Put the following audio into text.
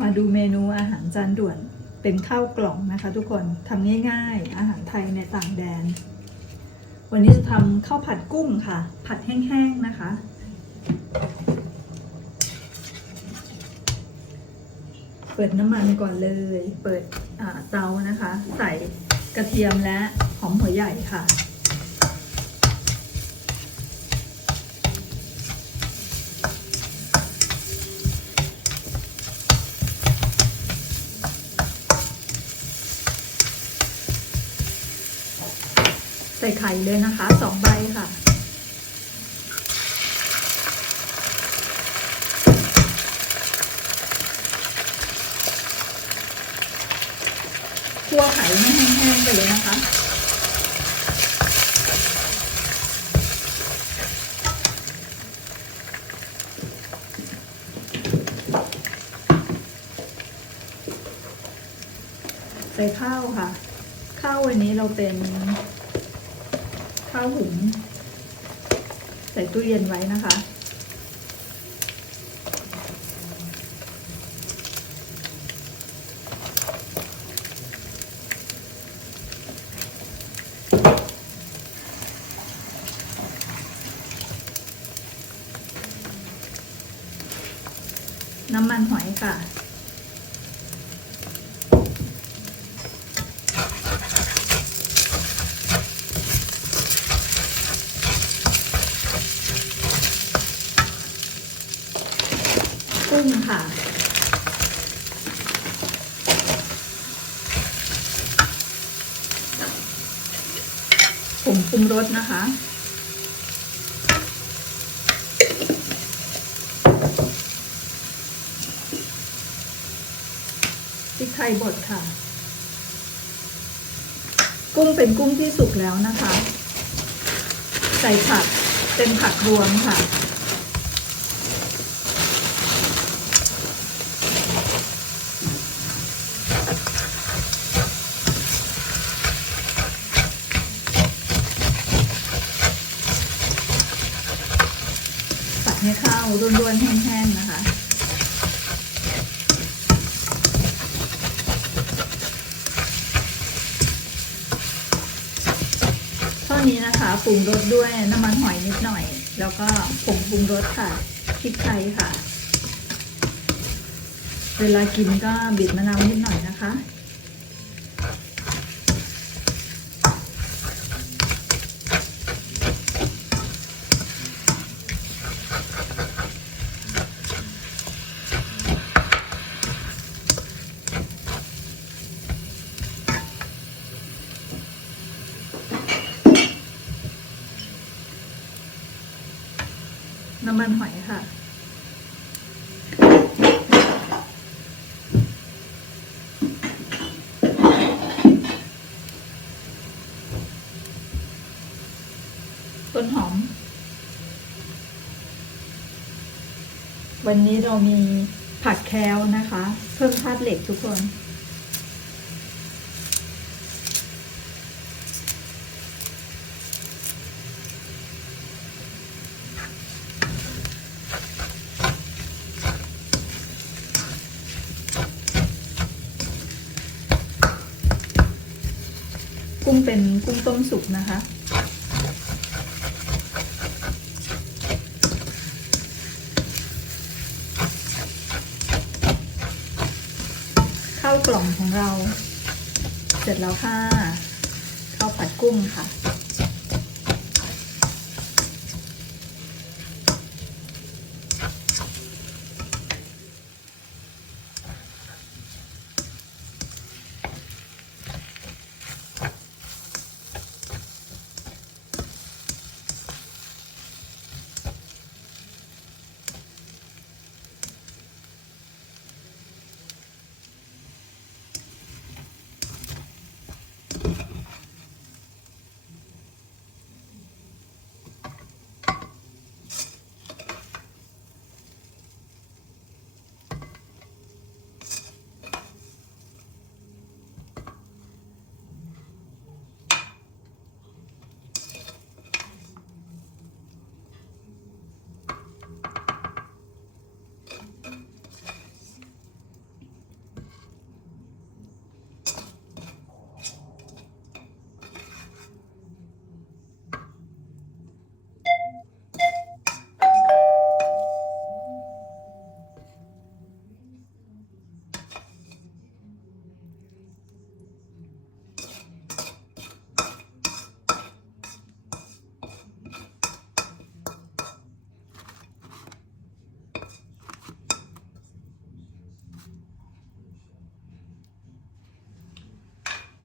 มาดูเมนูอาหารจานด่วนเป็นข้าวกล่องนะคะทุกคนทำง่ายๆ อาหารไทยในต่างแดน วันนี้จะทำข้าวผัดกุ้งค่ะ ผัดแห้งๆนะคะ เปิดน้ำมันก่อนเลย เปิดเตานะคะ ใส่กระเทียมและหอมหัวใหญ่ค่ะ ส่ไข่เลยนะคะสองใบค่ะคั่วไข่ให้แห้งๆไปเลยนะคะ ใส่ข้าวค่ะ ข้าววันนี้เราเป็น ข้าวหุงใส่ตู้เย็นไว้นะคะ น้ำมันหอยค่ะ กุ้งค่ะ ผงปรุงรสนะคะพริกไทยบดค่ะ กุ้งเป็นกุ้งที่สุกแล้วนะคะ ใส่ผักเป็นผักรวมค่ะ ผัดให้เข้าร่วนๆแห้งๆนะคะ เท่านี้นะคะปรุงรสด้วยน้ำมันหอยนิดหน่อย แล้วก็ผงปรุงรสค่ะพริกไทยค่ะ เวลากินก็บีบมะนาวนิดหน่อยนะคะ น้ำมันหอยค่ะ ต้นหอม วันนี้เรามีผักแคลนะคะ เพิ่มธาตุเหล็กทุกคน กุ้งเป็นกุ้งต้มสุกนะคะ ข้าวกล่องของเรา เสร็จแล้วค่ะข้าวผัดกุ้งค่ะ